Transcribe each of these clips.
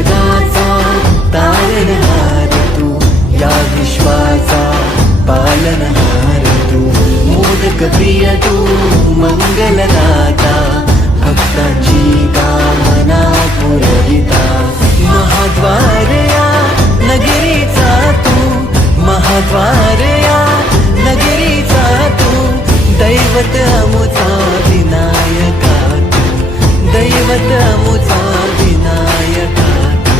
जगाचा तारणहार तू, या विश्वाचा पालनहार तू, मोदक प्रिय तू, मंगलदाता, भक्तांची कामना पुरविता, महाद्वार या नगरीचा तू, महाद्वार या नगरीचा तू, दैवत अमुचा विनायका तू, दैवत अमुचा विनायका तू.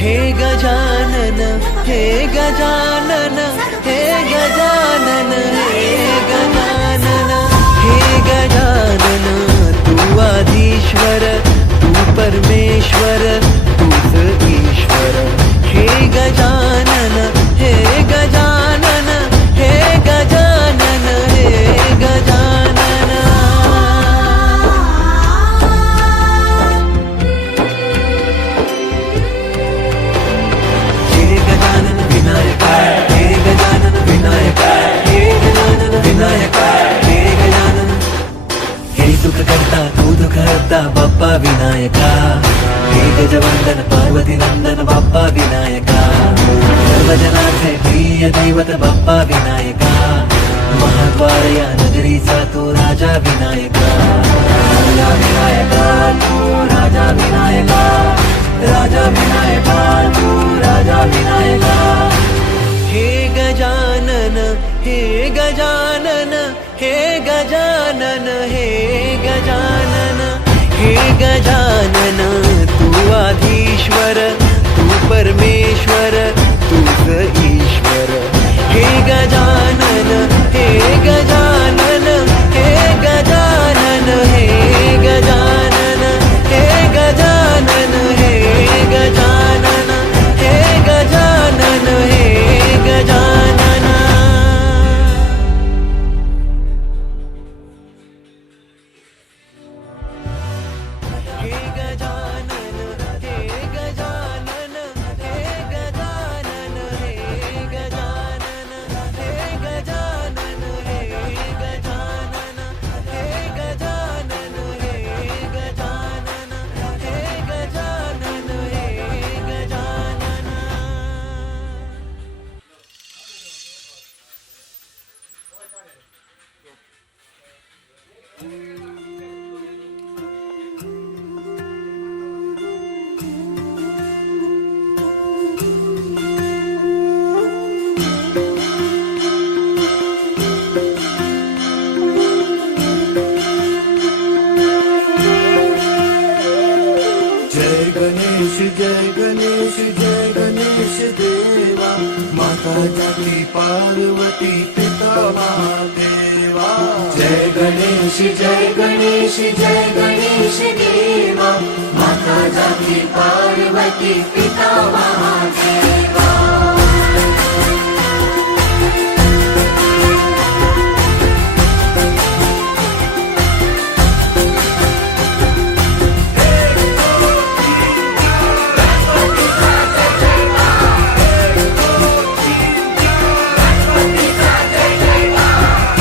हे गजानन, हे गजानन, हे गजानन, हे गजानन, हे गजानन, तू आधीश्वर, तू परमेश्वर, तूच ईश्वर. हे गजानन, हे गजानन, हे गजानन, हे गजानन. हे गजानन विनायका, हे गजानन विनायका, हे गजानन विनायका, हे गजानन. हे सुख करता तू दुःख हरता बाप्पा विनायका, हे गजवंदन पार्वती नंदन बाप्पा विनायका, सर्वजनांचे प्रिय दैवत बाप्पा विनायका, महाद्वार या नगरीचा तू राजा विनायका, राजा विनायका तू, राजा विनायका, राजा विनायका तू, राजा विनायका. हे गजानन, हे गजानन, हे गजानन, हे गजानन, हे गजानन, तू आधीश्वर, तू परमेश्वर, तूच ईश्वर. हे गजानन, हे गजानन, हे गजानन, हे गजानन, हे गजानन, हे गजानन, हे गजानन, हे गजानन. हे गजानन, हे गजानन, हे गजानन, हे गजानन, हे गजानन, हे गजानन, हे गजानन, हे गजानन, हे गजानन, हे गजानन. जय गणेश, जय गणेश, जय गणेश देवा, माता जाती पार्वती पिता महादेवा. जय गणेश, जय गणेश, जय गणेश देवा, माता जाती पार्वती पिता महादेवा.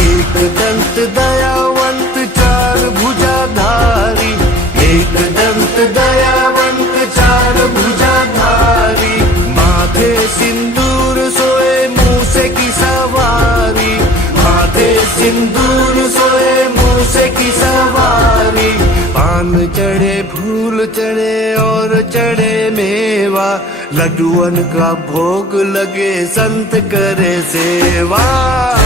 एक दंत दयावंत चार भुजाधारी, एक दंत दयावंत चार भुजाधारी, माथे सिंदूर सोए मूसे की सवारी, माथे सिंदूर सोए मूसे की सवारी. पान चढ़े फूल चढ़े और चढ़े मेवा, लड्डुअन का भोग लगे संत करे सेवा.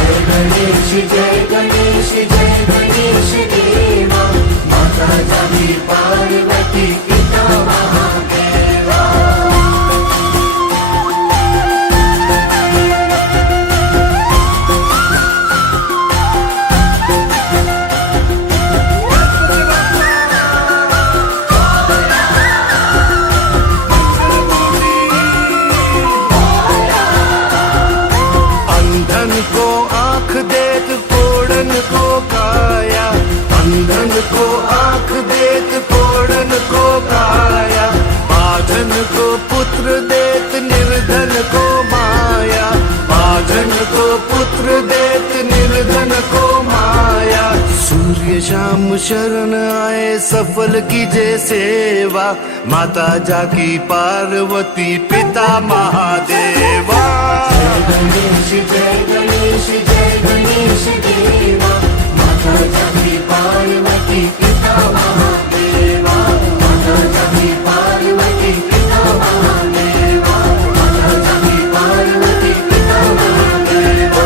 जय गणेश, जय गणेश, जय गणेश देवा, माता जाती पार्वती पिता महादेवा. अंधन को आँख देत कोड़न को काया, अंधन को आँख देत कोड़न को काया, बाधन को पुत्र देत निर्धन को माया, बाधन को पुत्र देत निर्धन को माया. सूर्य शाम शरण आए सफल कीजे सेवा, माता जाकी पार्वती पिता महादेवा। जय गणेश देवा, माता जाकी पार्वती पिता महादेवा, माता जाकी पार्वती पिता महादेवा, माता जाकी पार्वती पिता महादेवा।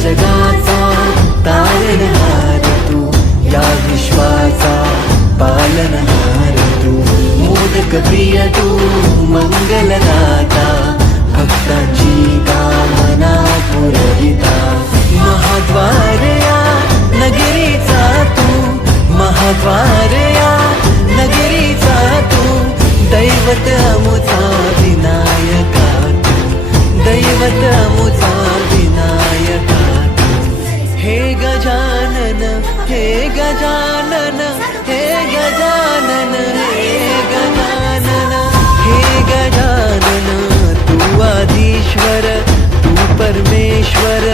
जगाचा तारणहार तू, या विश्वाचा पालनहार तू, मोदक प्रिय तू मंगलदाता, भक्तांची कामना पुरविता। महाद्वार या नगरीचा तू, महाद्वार या नगरीचा तू, दैवत अमुचा विनायका तू, दैवत अमुचा विनायका। हे गजानन हे गजानन हे गजानन हे गजानन हे गजानन, तू आदिश्वर तू परमेश्वर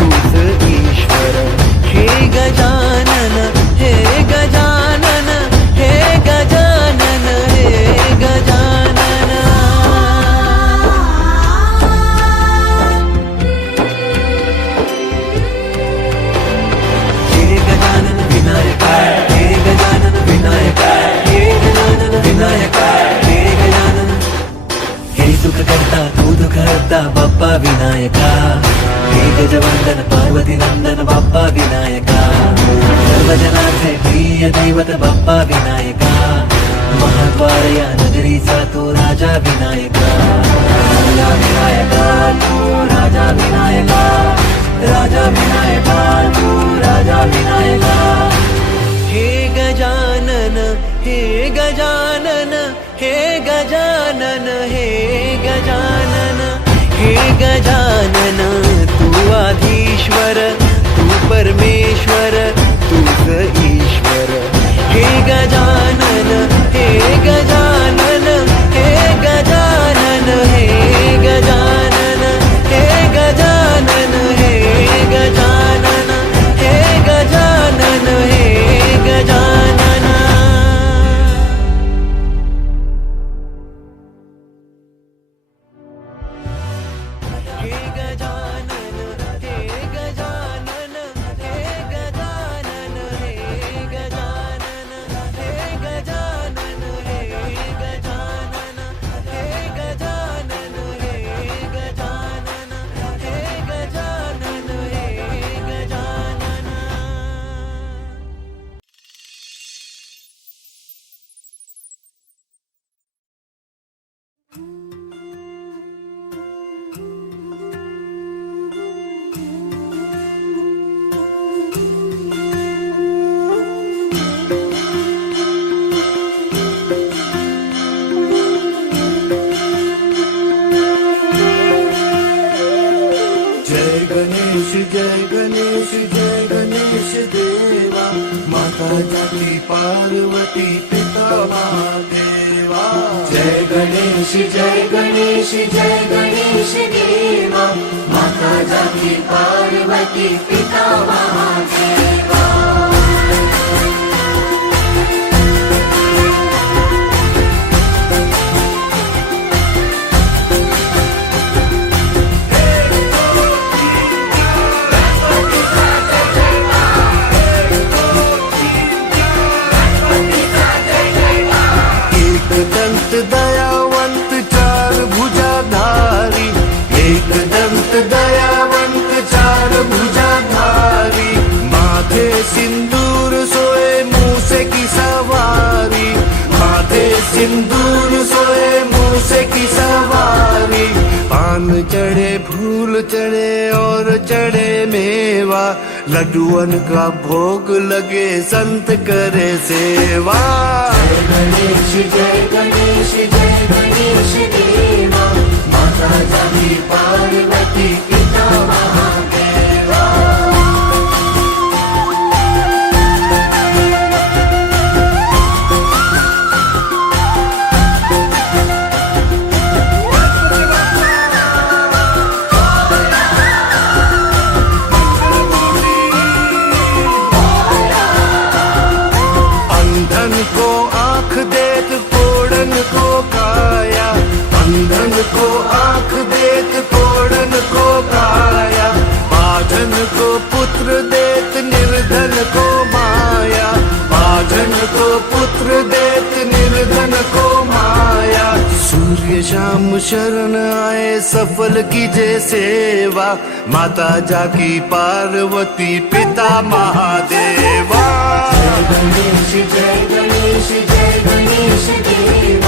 तूच ईश्वर। हे गजानन हे गजानन हे गजानन हे गजानन। करता तू दुख हरता बाप्पा विनायका, हे गजवंदन पार्वती नंदन बाप्पा विनायका, सर्वजनांचे प्रिय दैवत बाप्पा विनायका, महाद्वार या नगरीचा तू राजा विनायका। राजा विनायका तू राजा विनायका, राजा विनायका तू राजा विनायका। हे गजानन हे गजानन हे गजानन हे गजानन हे गजानन, तू आधीश्वर तू परमेश्वर तूच ईश्वर। हे गजानन हे गजानन हे गजानन हे गजानन हे गजानन हे गजानन हे गजानन हे गजानन। हे गजानन हे गजानन हे जाकी पार्वती पिता महादेवा जय गणेश जय गणेश जय गणेश देवा माता जाकी पार्वती पिता महादेवा दंत दयावंत चार भुजाधारी एक दंत दयावंत चार भुजाधारी माथे सिंदूर सोए मूसे की सवारी माथे सिंदूर सोए मूसे की सवारी पान चढ़े फूल चढ़े और चढ़े मेवा लड्डुअन का भोग लगे संत करे सेवा जय गणेश जय गणेश जय गणेश देवा माता जाकी पार्वती पिता महादेवा अंधन को आँख देत कोड़न को काया अंधन को आँख देत कोड़न को काया बाझन को पुत्र देत निर्धन को माया बाझन को पुत्र देत निर्धन को माया सूर्य शाम शरण आए सफल कीजे सेवा माता जाकी पार्वती पिता महादेवा जय गणेश जय गणेश जय गणेश देवा